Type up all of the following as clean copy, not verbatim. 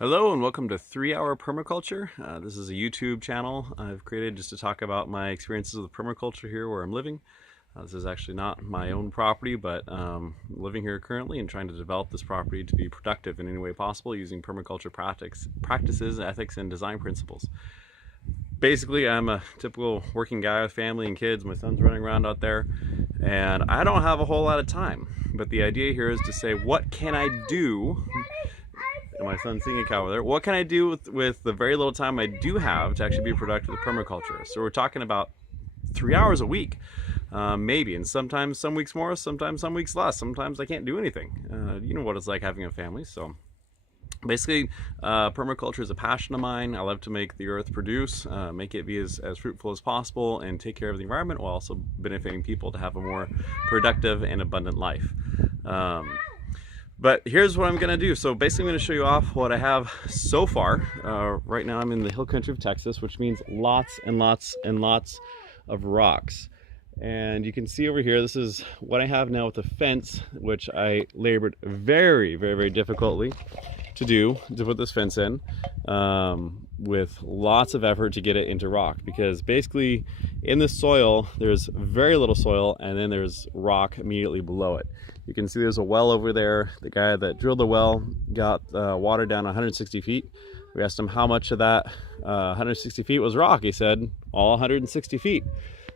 Hello and welcome to 3 Hour Permaculture. This is a YouTube channel I've created just to talk about my experiences with permaculture here where I'm living. This is actually not my own property, but living here currently and trying to develop this property to be productive in any way possible using permaculture practices, ethics, and design principles. Basically, I'm a typical working guy with family and kids. My son's running around out there, and I don't have a whole lot of time. But the idea here is to say, what can I do? And my son's seeing a cow over there. What can I do with the very little time I do have to actually be productive with permaculture? So we're talking about 3 hours a week, maybe, and sometimes some weeks more, sometimes some weeks less. Sometimes I can't do anything. You know what it's like having a family. So basically, permaculture is a passion of mine. I love to make the earth produce, make it be as fruitful as possible, and take care of the environment while also benefiting people to have a more productive and abundant life. But here's what I'm gonna do. So basically I'm gonna show you off what I have so far. Right now I'm in the hill country of Texas, which means lots and lots and lots of rocks. And you can see over here, this is what I have now with the fence, which I labored very, very, very difficultly to put this fence in, with lots of effort to get it into rock, because basically in the soil, there's very little soil and then there's rock immediately below it. You can see there's a well over there. The guy that drilled the well got water down 160 feet. We asked him how much of that 160 feet was rock. He said all 160 feet.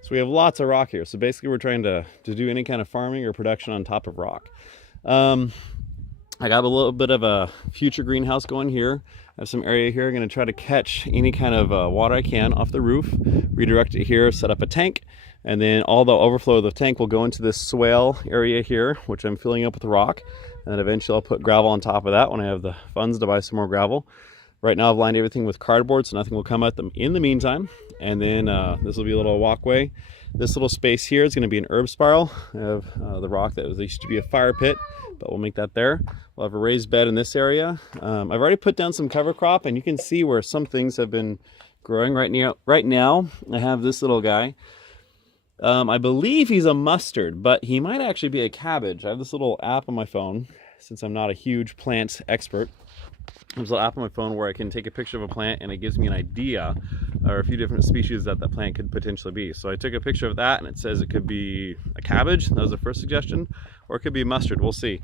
So we have lots of rock here. So basically we're trying to do any kind of farming or production on top of rock. I got a little bit of a future greenhouse going here. I have some area here. I'm going to try to catch any kind of water I can off the roof, redirect it here, set up a tank, and then all the overflow of the tank will go into this swale area here, which I'm filling up with rock. And then eventually I'll put gravel on top of that when I have the funds to buy some more gravel. Right now I've lined everything with cardboard so nothing will come at them in the meantime. And then this will be a little walkway. This little space here is going to be an herb spiral. I have the rock that used to be a fire pit, but we'll make that there. We'll have a raised bed in this area. I've already put down some cover crop, and you can see where some things have been growing right now. I have this little guy. I believe he's a mustard, but he might actually be a cabbage. I have this little app on my phone, since I'm not a huge plant expert. There's a little app on my phone where I can take a picture of a plant and it gives me an idea or a few different species that plant could potentially be. So I took a picture of that and it says it could be a cabbage. That was the first suggestion. Or it could be mustard. We'll see.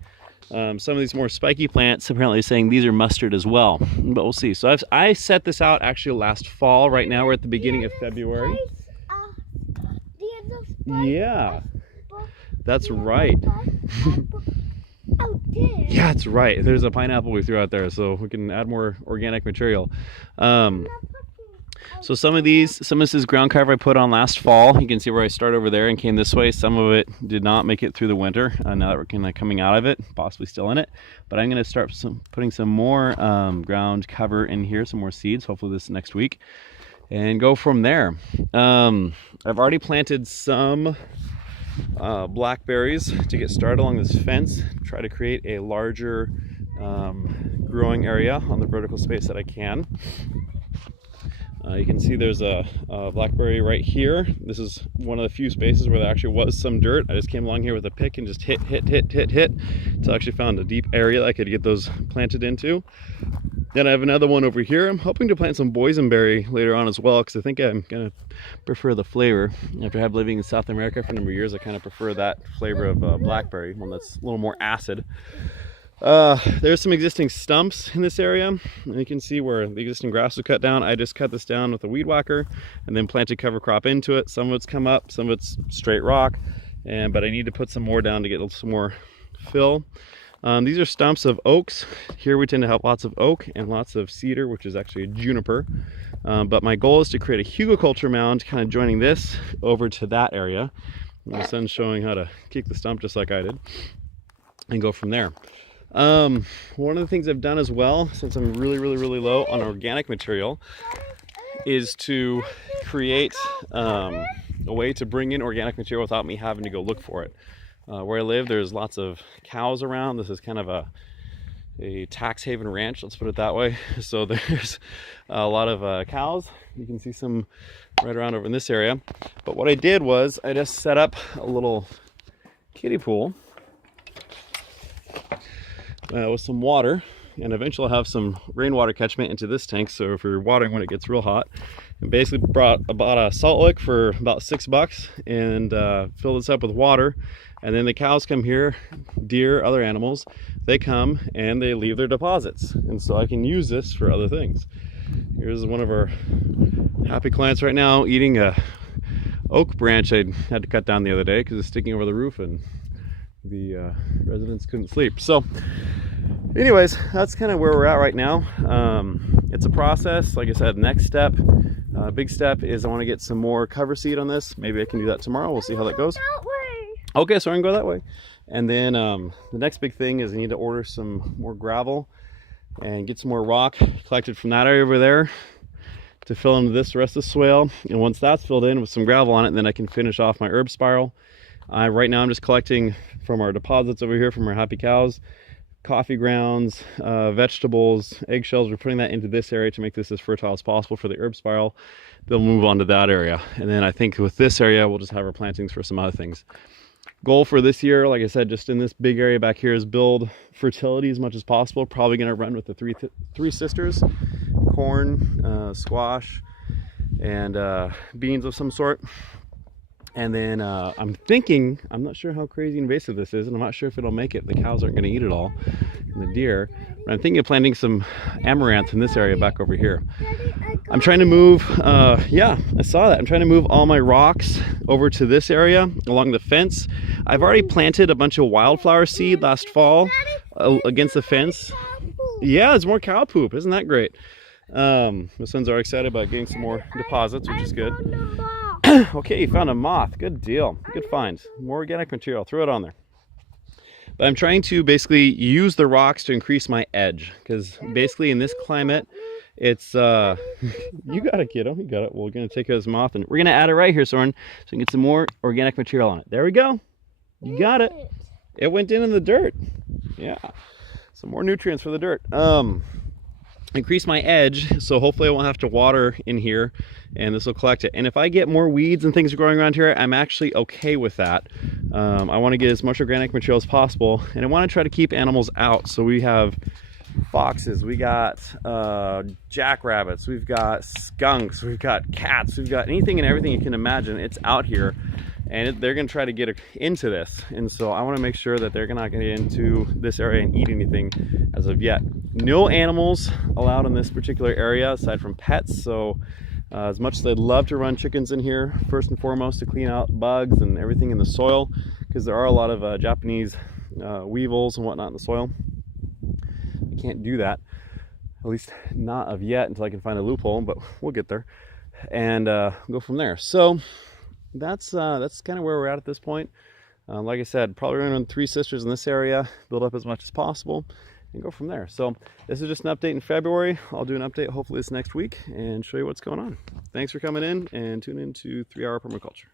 Some of these more spiky plants apparently saying these are mustard as well, but we'll see. So I set this out actually last fall. Right now we're at the beginning of February. Yeah, that's right. Yeah, it's right. There's a pineapple we threw out there, so we can add more organic material. So some of this is ground cover I put on last fall. You can see where I start over there and came this way. Some of it did not make it through the winter. Now that we're kind of coming out of it, possibly still in it. But I'm going to start putting some more ground cover in here, some more seeds, hopefully this next week, and go from there. I've already planted some blackberries to get started along this fence, try to create a larger growing area on the vertical space that I can. You can see there's a blackberry right here. This is one of the few spaces where there actually was some dirt. I just came along here with a pick and just hit until I actually found a deep area that I could get those planted into. Then I have another one over here. I'm hoping to plant some boysenberry later on as well, because I think I'm gonna prefer the flavor. After having living in South America for a number of years, I kind of prefer that flavor of blackberry, one that's a little more acid. There's some existing stumps in this area, and you can see where the existing grass was cut down. I just cut this down with a weed whacker and then planted cover crop into it. Some of it's come up, some of it's straight rock, but I need to put some more down to get some more fill. These are stumps of oaks. Here we tend to have lots of oak and lots of cedar, which is actually a juniper. But my goal is to create a hugelkultur mound, kind of joining this over to that area. My son's showing how to kick the stump just like I did, and go from there. One of the things I've done as well, since I'm really low on organic material, is to create a way to bring in organic material without me having to go look for it. Where I live, there's lots of cows around. This is kind of a tax haven ranch, let's put it that way. So there's a lot of cows. You can see some right around over in this area. But what I did was I just set up a little kiddie pool with some water and eventually I'll have some rainwater catchment into this tank, so if you're watering when it gets real hot. And basically bought a salt lick for about $6 and fill this up with water, and then the cows come here, deer, other animals, they come and they leave their deposits, and so I can use this for other things. Here's one of our happy clients right now eating a oak branch I had to cut down the other day because it's sticking over the roof and the residents couldn't sleep. So anyways, that's kind of where we're at right now. It's a process. Like I said, next step, big step is I want to get some more cover seed on this. Maybe I can do that tomorrow. We'll see how that goes. Okay, so I can go that way. And then the next big thing is I need to order some more gravel and get some more rock collected from that area over there to fill into this rest of the swale. And once that's filled in with some gravel on it, then I can finish off my herb spiral. Right now I'm just collecting from our deposits over here from our happy cows, coffee grounds, vegetables, eggshells. We're putting that into this area to make this as fertile as possible for the herb spiral. They'll move on to that area. And then I think with this area, we'll just have our plantings for some other things. Goal for this year, like I said, just in this big area back here, is build fertility as much as possible. Probably going to run with the three sisters, corn, squash, and beans of some sort. And then I'm thinking, I'm not sure how crazy invasive this is, and I'm not sure if it'll make it. The cows aren't going to eat it all, and the deer. But I'm thinking of planting some amaranth in this area back over here. I'm trying to move, yeah, I saw that. I'm trying to move all my rocks over to this area along the fence. I've already planted a bunch of wildflower seed last fall against the fence. Yeah, it's more cow poop. Isn't that great? My sons are excited about getting some more deposits, which is good. Okay, you found a moth. Good deal. Good find. More organic material. Throw it on there. But I'm trying to basically use the rocks to increase my edge, because basically in this climate, it's you got it, kiddo. You got it. We're gonna take this moth and we're gonna add it right here, Soren, so we can get some more organic material on it. There we go. You got it. It went in the dirt. Yeah. Some more nutrients for the dirt. Increase my edge, so hopefully I won't have to water in here, and this will collect it. And if I get more weeds and things growing around here, I'm actually okay with that. I want to get as much organic material as possible, and I want to try to keep animals out. So we have foxes, we got jackrabbits, we've got skunks, we've got cats, we've got anything and everything you can imagine. It's out here, and they're going to try to get into this, and so I want to make sure that they're not going to get into this area and eat anything as of yet. No animals allowed in this particular area aside from pets, so as much as I'd love to run chickens in here, first and foremost to clean out bugs and everything in the soil, because there are a lot of Japanese weevils and whatnot in the soil. I can't do that, at least not of yet, until I can find a loophole, but we'll get there and go from there. So that's kind of where we're at this point. Like I said, probably running 3 sisters in this area, build up as much as possible, and go from there. So this is just an update in February. I'll do an update hopefully this next week and show you what's going on. Thanks for coming in and tuning in to 3 Hour Permaculture.